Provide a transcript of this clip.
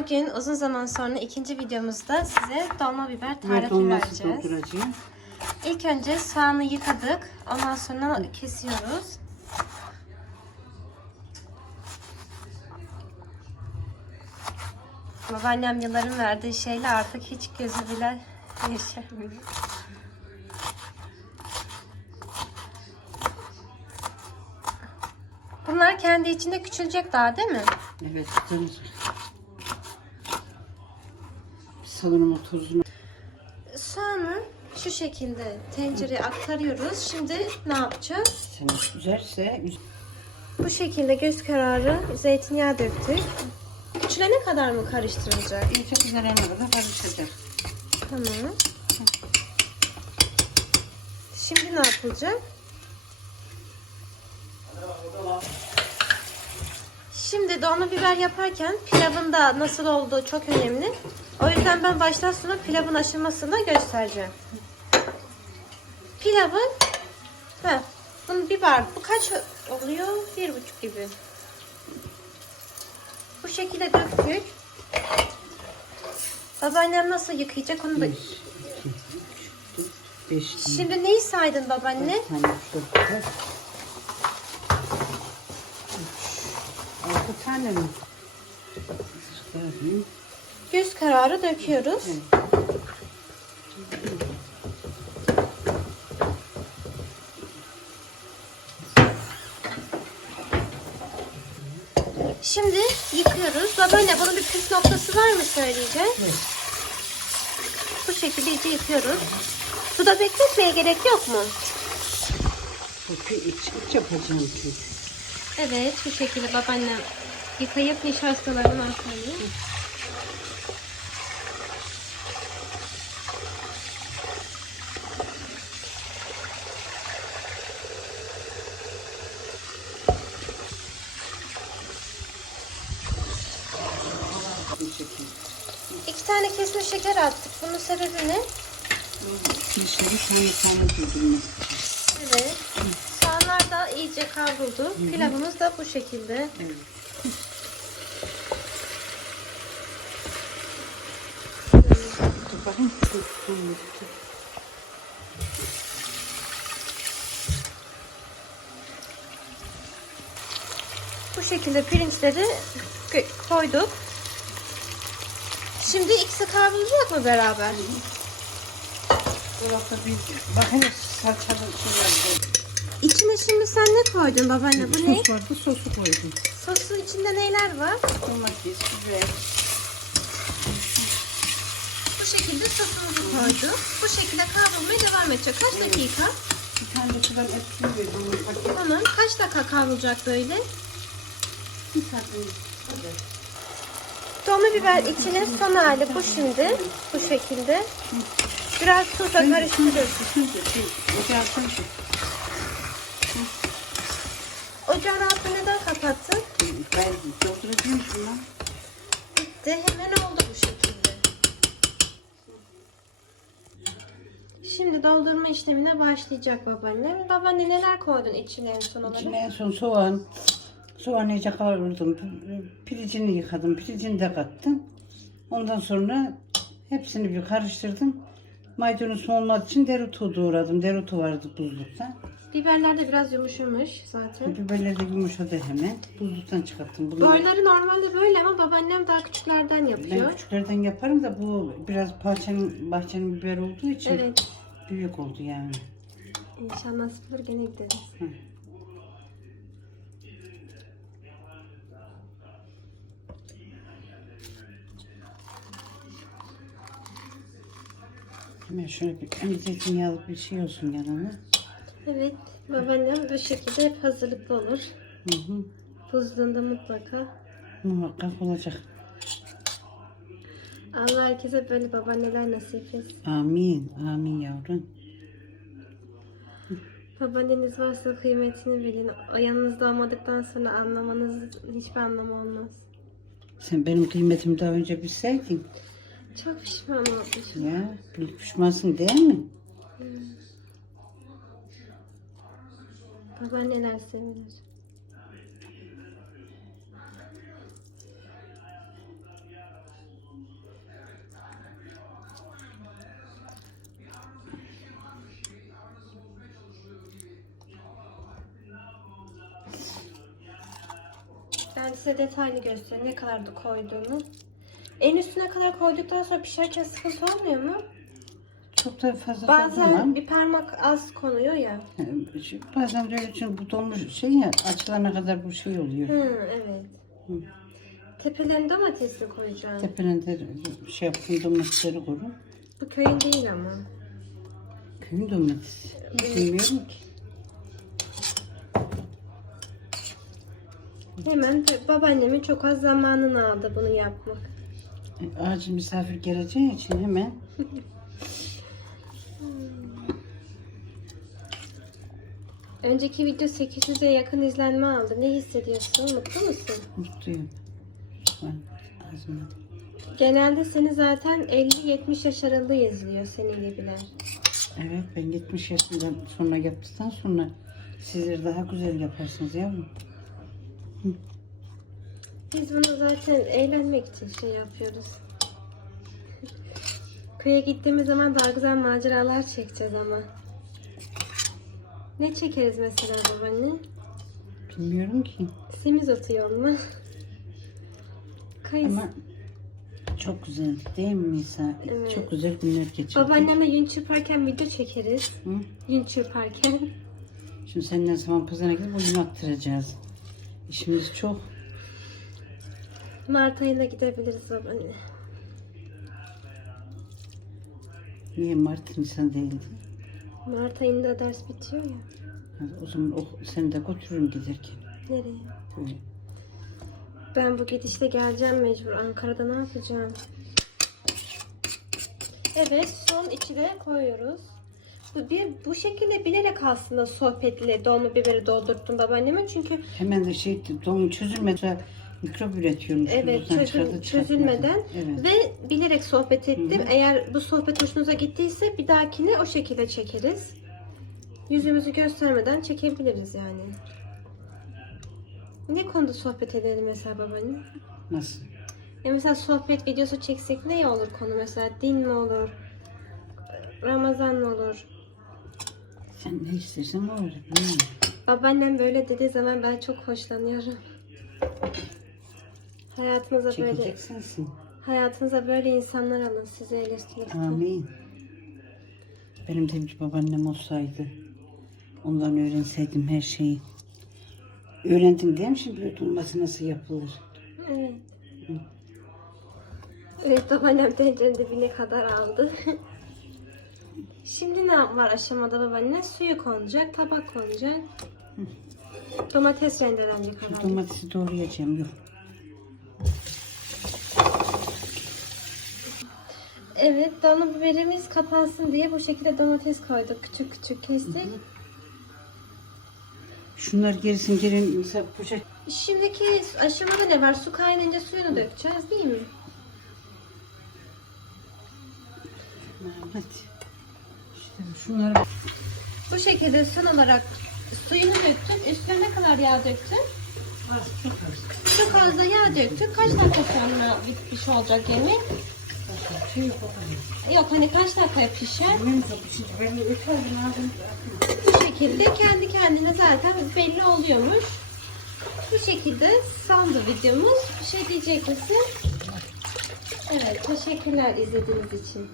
Bugün uzun zaman sonra ikinci videomuzda size dolma biber tarifi vereceğiz. İlk önce soğanı yıkadık. Ondan sonra kesiyoruz. Babaannem yılların verdiği şeyle artık hiç gözü bile yaşamıyor. Bunlar kendi içinde küçülecek daha değil mi? Evet, canım. Salonumu tuzunu. Soğanı şu şekilde tencereye aktarıyoruz. Şimdi ne yapacağız? Sen üzerse üz- Bu şekilde göz kararı zeytinyağı döktük. Küçülene kadar mı karıştırılacak? iyice üzerine kadar karışacak. Tamam. Şimdi ne yapılacak? Şimdi dolma biber yaparken pilavın da nasıl olduğu çok önemli. O yüzden ben baştan sona pilavın aşamasını göstereceğim. Pilavın Heh, bunun biber bu kaç oluyor? Bir buçuk gibi. Bu şekilde döktük. Babaannem nasıl yıkayacak onu da... 1, 2, 3, 4, 5, Şimdi neyi saydın babaanne? Tane 4, 5, 6 tane mi? Göz kararı döküyoruz. Şimdi yıkıyoruz. Babaanne bunun bir püf noktası var mı söyleyecek? Evet. Bu şekilde iyice yıkıyoruz. Suda bekletmeye gerek yok mu? Çünkü iç, iç yapacağım çünkü. Evet şu şekilde babaannem yıkayıp nişastalarını şekilde. İki tane kesme şeker attık. Bunun sebebi ne? Dişleri tane tane durdurması. Evet. Soğanlar da iyice kavruldu. Pilavımız da bu şekilde. Evet. Dur, dur. Bu şekilde pirinçleri koyduk. Şimdi ikisi kavrulacak mı beraber? Dolapta bir bakın salçalı şey vardı. İçine şimdi sen ne koydun babaanne? Bu ne? Sos vardı sosu koydum. Sosun içinde neler var? Domates, biber. Şekilde sosumuzu koyduk. Bu şekilde kavrulmaya devam edecek. Kaç dakika? Bir tane de şuradan et verdim. Tamam. Kaç dakika kavrulacak böyle? Bir tane. Hadi. Dolma biber içinin son hali bu şimdi. Bu şekilde. Biraz tuzla karıştırıyoruz. Şey. Ocağın altını neden kapattık? Ben dolduracağım şundan. Bitti. Hemen oldu bu şekilde. Şimdi doldurma işlemine başlayacak babaannem. Babaanne neler koydun içine en son olarak? İçine en son soğan. Soğanı iyice kavurdum. Pirincini yıkadım. Pirincini de kattım. Ondan sonra hepsini bir karıştırdım. Maydanoz olmadığı için dereotu doğradım. Dereotu vardı buzlukta. Biberler de biraz yumuşamış zaten. Biberler de yumuşadı hemen. Buzluktan çıkarttım. Bunları Boyları normalde böyle ama babaannem daha küçüklerden ben yapıyor. küçüklerden yaparım da bu biraz bahçenin, bahçenin biberi olduğu için Evet. Büyük oldu yani. İnşallah nasip olur gene gideriz. Hı. Hemen şöyle bir zeytinyağlı bir şey olsun yanına. Evet. Babaannem bu şekilde hep hazırlıklı olur. Hı hı. Buzluğunda mutlaka. Muhakkak olacak. Allah herkese böyle babaanneler nasip etsin. Amin. Amin yavrum. Babaanneniz varsa kıymetini bilin. O yanınızda olmadıktan sonra anlamanız hiçbir anlamı olmaz. Sen benim kıymetimi daha önce bilseydin. Çok pişman oldum. Ya büyük pişmansın değil mi? Babaanneler sevinir. Ben size detaylı göstereyim ne kadar da koyduğumu. En üstüne kadar koyduktan sonra pişerken sıkıntı olmuyor mu? Çok da fazla Bazen doldurmam. bir parmak az konuyor ya. Ee, Bazen de öyle çünkü bu dolmuş şey ya açılana kadar bu şey oluyor. Hı, evet. Hı. Tepelerine domates mi koyacağım? Tepelerinde şey yaptım domatesleri koydum. Bu köyün değil ama. Köyün domatesi. Bilmiyorum ki. Hemen babaannemin çok az zamanını aldı bunu yapmak. E, Acil misafir geleceği için hemen Önceki video 800'e yakın izlenme aldı. Ne hissediyorsun? Mutlu musun? mutluyum. Ben ağzıma. Genelde seni zaten 50-70 yaş aralığı izliyor seni gibiler. Evet ben 70 yaşından sonra yaptıktan sonra sizler daha güzel yaparsınız yavrum. Biz bunu zaten eğlenmek için şey yapıyoruz. Köye gittiğimiz zaman daha güzel maceralar çekeceğiz ama. Ne çekeriz mesela babaanne? Bilmiyorum ki Simiz atıyor mu? Kayısı. ama çok güzel değil mi Nisa? Evet. Çok güzel günler geçirdik. Babaannemle yün çırparken video çekeriz. Hı? Yün çırparken. Şimdi seninle zaman pazara gidip oyun attıracağız. İşimiz çok. Mart ayında gidebiliriz babaanne. Niye Mart Nisan değildi? Mart ayında ders bitiyor ya. Ha, O zaman o, seni de götürürüm giderken. Nereye? Böyle. Ben bu gidişte geleceğim mecbur. Ankara'da ne yapacağım? Evet son içi de koyuyoruz. Bu, bir, bu şekilde bilerek aslında sohbetle dolma biberi doldurttum babaanneme çünkü Hemen de şey donu çözülmeden mikrop üretiyormuş. evet çözül- çözülmeden Evet. ve bilerek sohbet ettim. Eğer bu sohbet hoşunuza gittiyse bir dahakine o şekilde çekeriz. Yüzümüzü göstermeden çekebiliriz yani. Ne konuda sohbet edelim mesela babaanne? Nasıl? Ya mesela sohbet videosu çeksek ne olur konu mesela din mi olur? Ramazan mı olur? Sen ne istersen o olur. Babaannem böyle dediği zaman ben çok hoşlanıyorum. Hayatınıza böyle Çekecek sensin. hayatınıza böyle insanlar alın sizi el üstüne tutun. Amin. Benim de bir babaannem olsaydı. Ondan öğrenseydim her şeyi. Öğrendin değil mi şimdi böyle dolması nasıl yapılır? Evet. Evet babaannem tencerenin dibine kadar aldı. Şimdi ne var aşamada babaanne? Suyu konacak, tabak konacak. Domates rendelenecek herhalde. domatesi doğrayacağım yok. Evet, dolma biberimiz kapansın diye bu şekilde domates koyduk. Küçük küçük kestik. Şunlar gerisin gelin poşet. Şimdiki aşamada ne var? Su kaynayınca suyunu dökeceğiz değil mi? Hadi. Şunları Bu şekilde son olarak suyunu döktün. Üstüne ne kadar yağ döktün? az çok az. Çok az da yağ döktün. Kaç dakika sonra bitmiş olacak yemek? Şey yok. Yok hani kaç dakikaya pişer? Bu şekilde kendi kendine zaten belli oluyormuş. Bu şekilde sandı videomuz. Bir şey diyecek misin? Evet, teşekkürler izlediğiniz için.